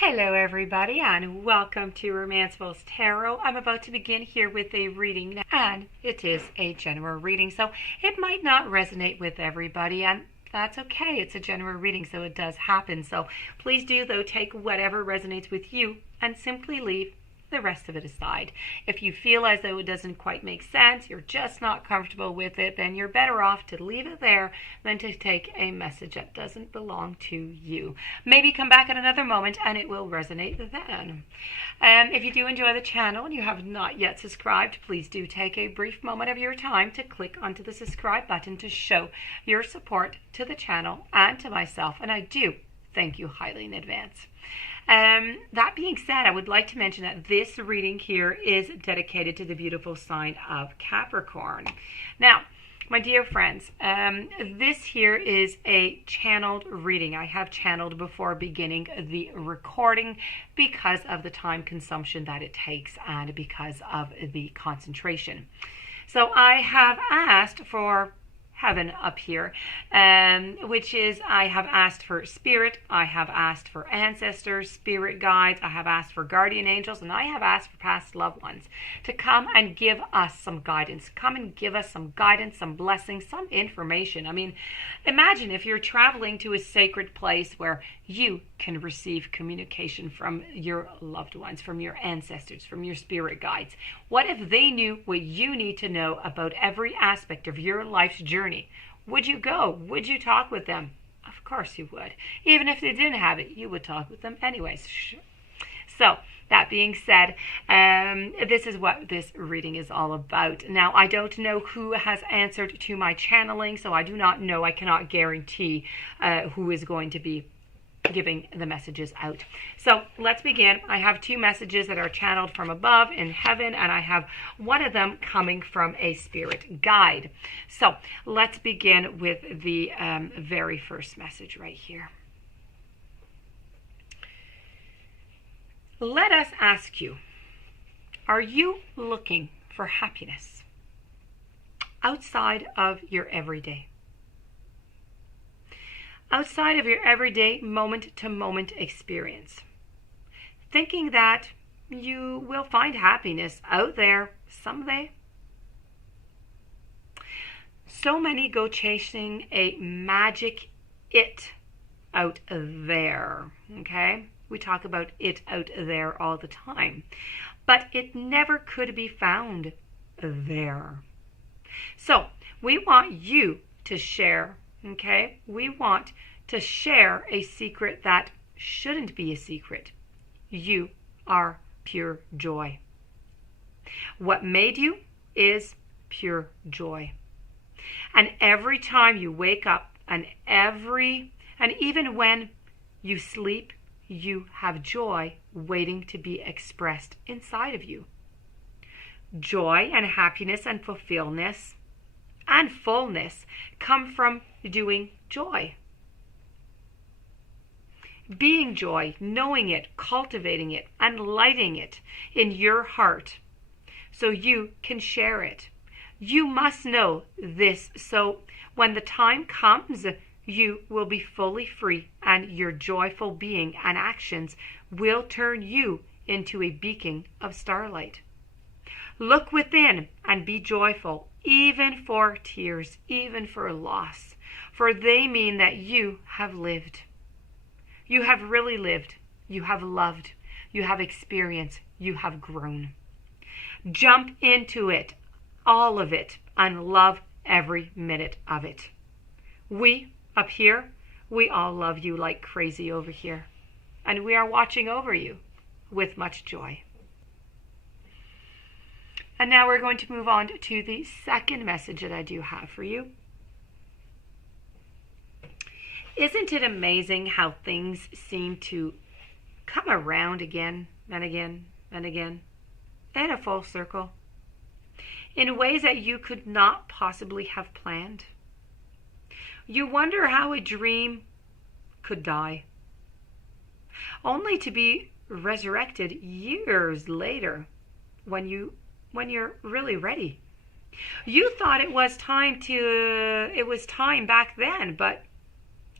Hello everybody and welcome to Romanceful's Tarot. I'm about to begin here with a reading and it is a general reading, so it might not resonate with everybody and that's okay. It's a general reading, so it does happen. So please do though take whatever resonates with you and simply leave the rest of it aside. If you feel as though it doesn't quite make sense, you're just not comfortable with it, then you're better off to leave it there than to take a message that doesn't belong to you. Maybe come back at another moment and it will resonate then. If you do enjoy the channel and you have not yet subscribed, please do take a brief moment of your time to click onto the subscribe button to show your support to the channel and to myself, and I do thank you highly in advance. That being said, I would like to mention that this reading here is dedicated to the beautiful sign of Capricorn. Now, my dear friends, this here is a channeled reading. I have channeled before beginning the recording because of the time consumption that it takes and because of the concentration. So I have asked for heaven up here, which is I have asked for spirit, I have asked for ancestors, spirit guides, I have asked for guardian angels, and I have asked for past loved ones to come and give us some guidance, come and give us some guidance, some blessings, some information. I mean, imagine if you're traveling to a sacred place where you can receive communication from your loved ones, from your ancestors, from your spirit guides. What if they knew what you need to know about every aspect of your life's journey? Would you go? Would you talk with them? Of course you would. Even if they didn't have it, you would talk with them anyways. So, that being said, this is what this reading is all about. Now, I don't know who has answered to my channeling, so I do not know. I cannot guarantee who is going to be giving the messages out. So let's begin. I have two messages that are channeled from above in heaven, and I have one of them coming from a spirit guide. So let's begin with the very first message right here. Let us ask you, are you looking for happiness outside of your everyday? Outside of your everyday moment-to-moment experience, thinking that you will find happiness out there someday. So many go chasing a magic it out there, okay? We talk about it out there all the time, but it never could be found there. So we want you to share. Okay, we want to share a secret that shouldn't be a secret. You are pure joy. What made you is pure joy. And every time you wake up and even when you sleep, you have joy waiting to be expressed inside of you. Joy and happiness and fulfillment and fullness come from doing joy. Being joy, knowing it, cultivating it, and lighting it in your heart so you can share it. You must know this so when the time comes, you will be fully free and your joyful being and actions will turn you into a beacon of starlight. Look within and be joyful, even for tears, even for loss, for they mean that you have lived. You have really lived. You have loved. You have experienced. You have grown. Jump into it, all of it, and love every minute of it. We, up here, we all love you like crazy over here, and we are watching over you with much joy. And now we're going to move on to the second message that I do have for you. Isn't it amazing how things seem to come around again and again and again in a full circle in ways that you could not possibly have planned? You wonder how a dream could die, only to be resurrected years later when you're really ready. You thought it was time back then, but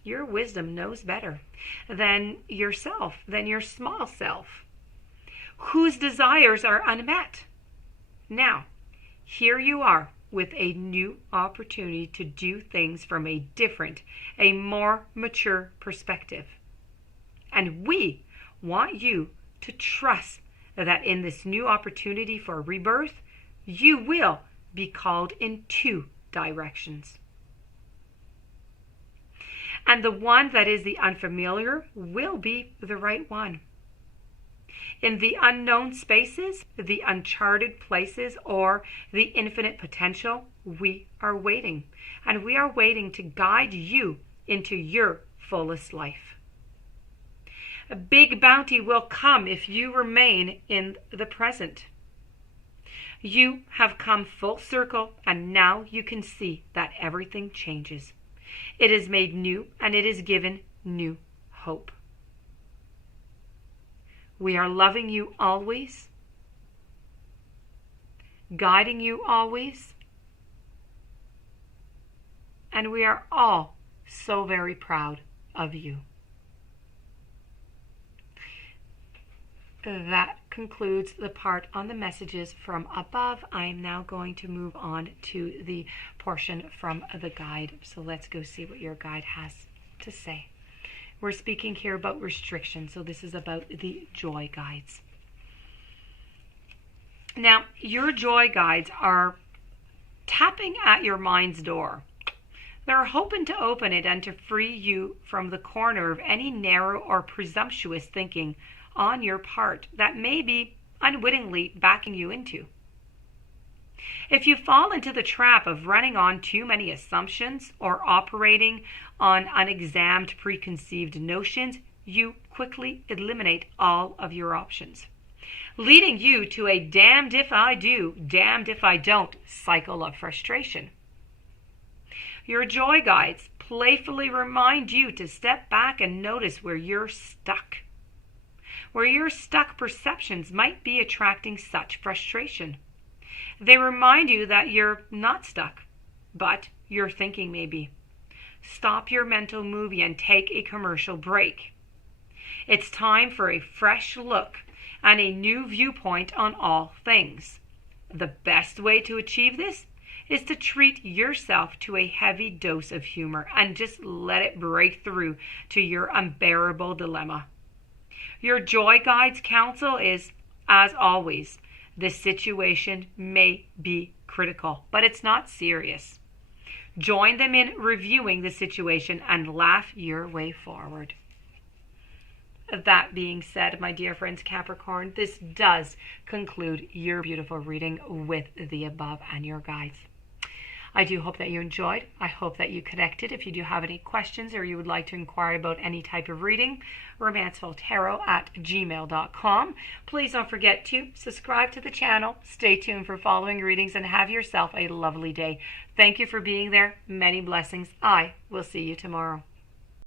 your wisdom knows better than yourself, than your small self, whose desires are unmet. Now, here you are with a new opportunity to do things from a different, a more mature perspective. And we want you to trust that in this new opportunity for rebirth, you will be called in two directions. And the one that is the unfamiliar will be the right one. In the unknown spaces, the uncharted places, or the infinite potential, we are waiting. And we are waiting to guide you into your fullest life. A big bounty will come if you remain in the present. You have come full circle, and now you can see that everything changes. It is made new, and it is given new hope. We are loving you always, guiding you always, and we are all so very proud of you. That concludes the part on the messages from above. I am now going to move on to the portion from the guide. So let's go see what your guide has to say. We're speaking here about restriction. So this is about the joy guides. Now, your joy guides are tapping at your mind's door. They're hoping to open it and to free you from the corner of any narrow or presumptuous thinking on your part that may be unwittingly backing you into. If you fall into the trap of running on too many assumptions or operating on unexamined preconceived notions, you quickly eliminate all of your options, leading you to a damned if I do, damned if I don't cycle of frustration. Your joy guides playfully remind you to step back and notice where you're stuck. Where your stuck perceptions might be attracting such frustration. They remind you that you're not stuck, but your thinking may be. Stop your mental movie and take a commercial break. It's time for a fresh look and a new viewpoint on all things. The best way to achieve this is to treat yourself to a heavy dose of humor and just let it break through to your unbearable dilemma. Your joy guides counsel is, as always, this situation may be critical, but it's not serious. Join them in reviewing the situation and laugh your way forward. That being said, my dear friends Capricorn, this does conclude your beautiful reading with the above and your guides. I do hope that you enjoyed. I hope that you connected. If you do have any questions or you would like to inquire about any type of reading, romancefultarot@gmail.com. Please don't forget to subscribe to the channel. Stay tuned for following readings and have yourself a lovely day. Thank you for being there. Many blessings. I will see you tomorrow.